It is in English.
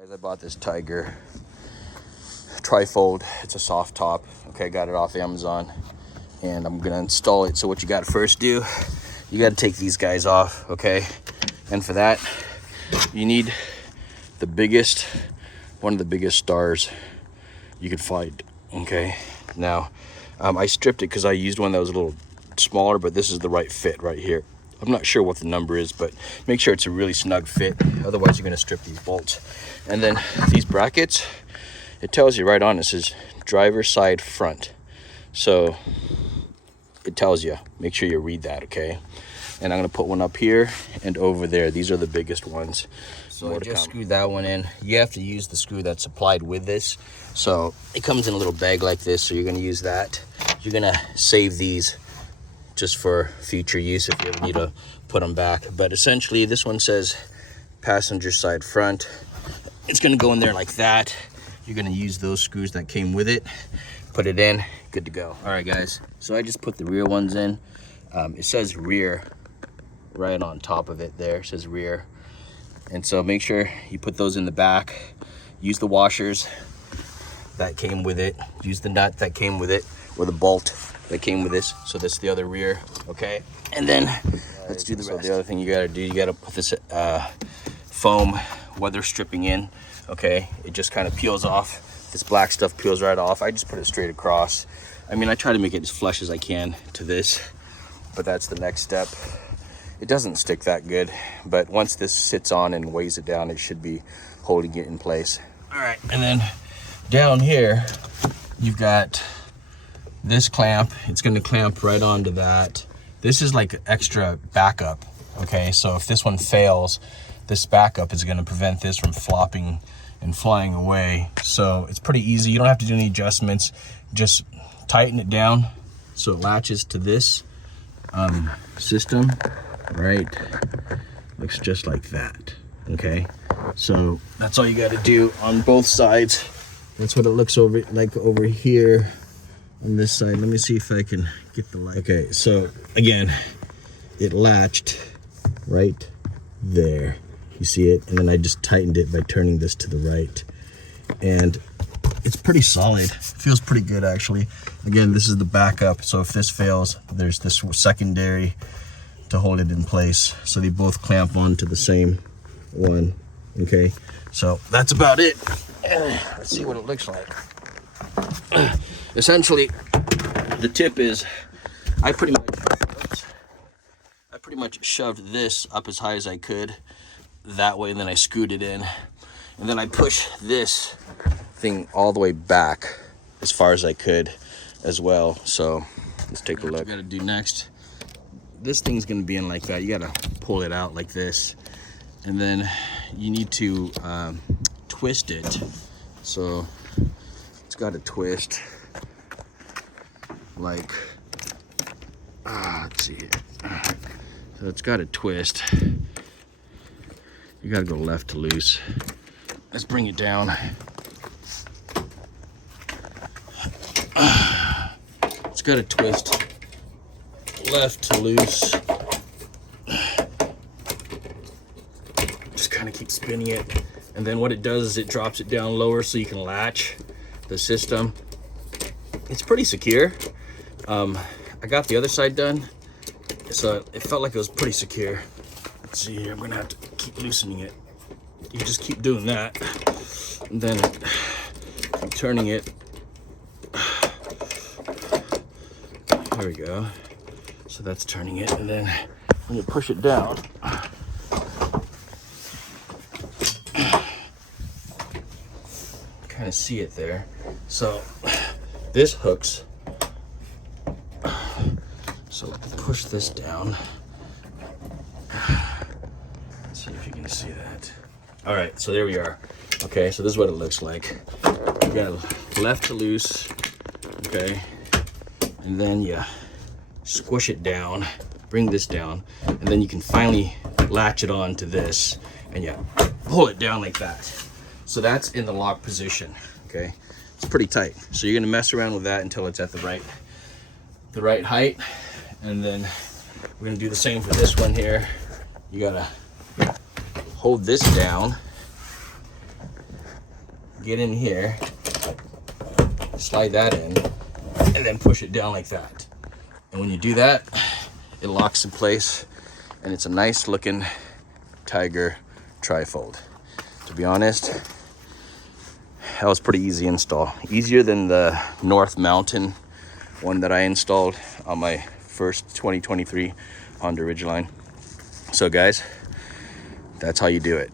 Guys, I bought this TYGER trifold. It's a soft top. Okay, got it off Amazon, and I'm gonna install it. So what you got to first do, you got to take these guys off. Okay, and for that, you need the biggest, one of the biggest stars you could find. Okay, now I stripped it because I used one that was a little smaller, but this is the right fit right here. I'm not sure what the number is, but make sure it's a really snug fit. Otherwise, you're going to strip these bolts. And then these brackets, it tells you right on, it says driver side front. So it tells you, make sure you read that, okay? And I'm going to put one up here and over there. These are the biggest ones. So I just screwed that one in. You have to use the screw that's supplied with this. So it comes in a little bag like this. So you're going to use that. You're going to save these just for future use if you ever need to put them back. But essentially this one says passenger side front. It's going to go in there like that. You're going to use those screws that came with it, put it in, good to go. All right guys, so I just put the rear ones in. It says rear right on top of it there. It says rear, and so make sure you put those in the back. Use the washers that came with it, use the nut that came with it, or the bolt that came with this. So this is the other rear, okay? And then let's do the rest. So the other thing you gotta do, you gotta put this foam weather stripping in, okay? It just kind of peels off. This black stuff peels right off. I just put it straight across. I mean, I try to make it as flush as I can to this, but that's the next step. It doesn't stick that good, but once this sits on and weighs it down, it should be holding it in place. All right, and then down here, you've got this clamp. It's going to clamp right onto that. This is like extra backup, okay? So if this one fails, this backup is going to prevent this from flopping and flying away. So it's pretty easy. You don't have to do any adjustments. Just tighten it down so it latches to this system, right? Looks just like that, okay? So that's all you got to do on both sides. That's what it looks like over here on this side. Let me see if I can get the light. Okay, so again, it latched right there. You see it? And then I just tightened it by turning this to the right. And it's pretty solid. It feels pretty good actually. Again, this is the backup. So if this fails, there's this secondary to hold it in place. So they both clamp onto the same one. Okay, so that's about it. Let's see what it looks like. Essentially, the tip is I pretty much shoved this up as high as I could that way, and then I screwed it in, and then I pushed this thing all the way back as far as I could as well. So let's take a look. What you gotta do next, this thing's gonna be in like that. You gotta pull it out like this, and then you need to twist it. So it's got to twist like, let's see. So it's got to twist. You got to go left to loose. Let's bring it down. It's got to twist left to loose. Just kind of keep spinning it. And then what it does is it drops it down lower so you can latch the system. It's pretty secure. I got the other side done, so it felt like it was pretty secure. Let's see here, I'm gonna have to keep loosening it. You just keep doing that, and then keep turning it. There we go. So that's turning it, and then when you push it down, kind of see it there. So this hooks. So push this down. Let's see if you can see that. All right, so there we are. Okay, so this is what it looks like. You got left to loose, okay, and then you squish it down, bring this down, and then you can finally latch it on to this, and you pull it down like that. So that's in the lock position, okay? It's pretty tight. So you're gonna mess around with that until it's at the right height. And then we're gonna do the same for this one here. You gotta hold this down get in here, slide that in, and then push it down like that. And when you do that, it locks in place, and it's a nice looking TYGER trifold. To be honest, that was pretty easy install. Easier than the North Mountain one that I installed on my first 2023 Honda Ridgeline. So guys, that's how you do it.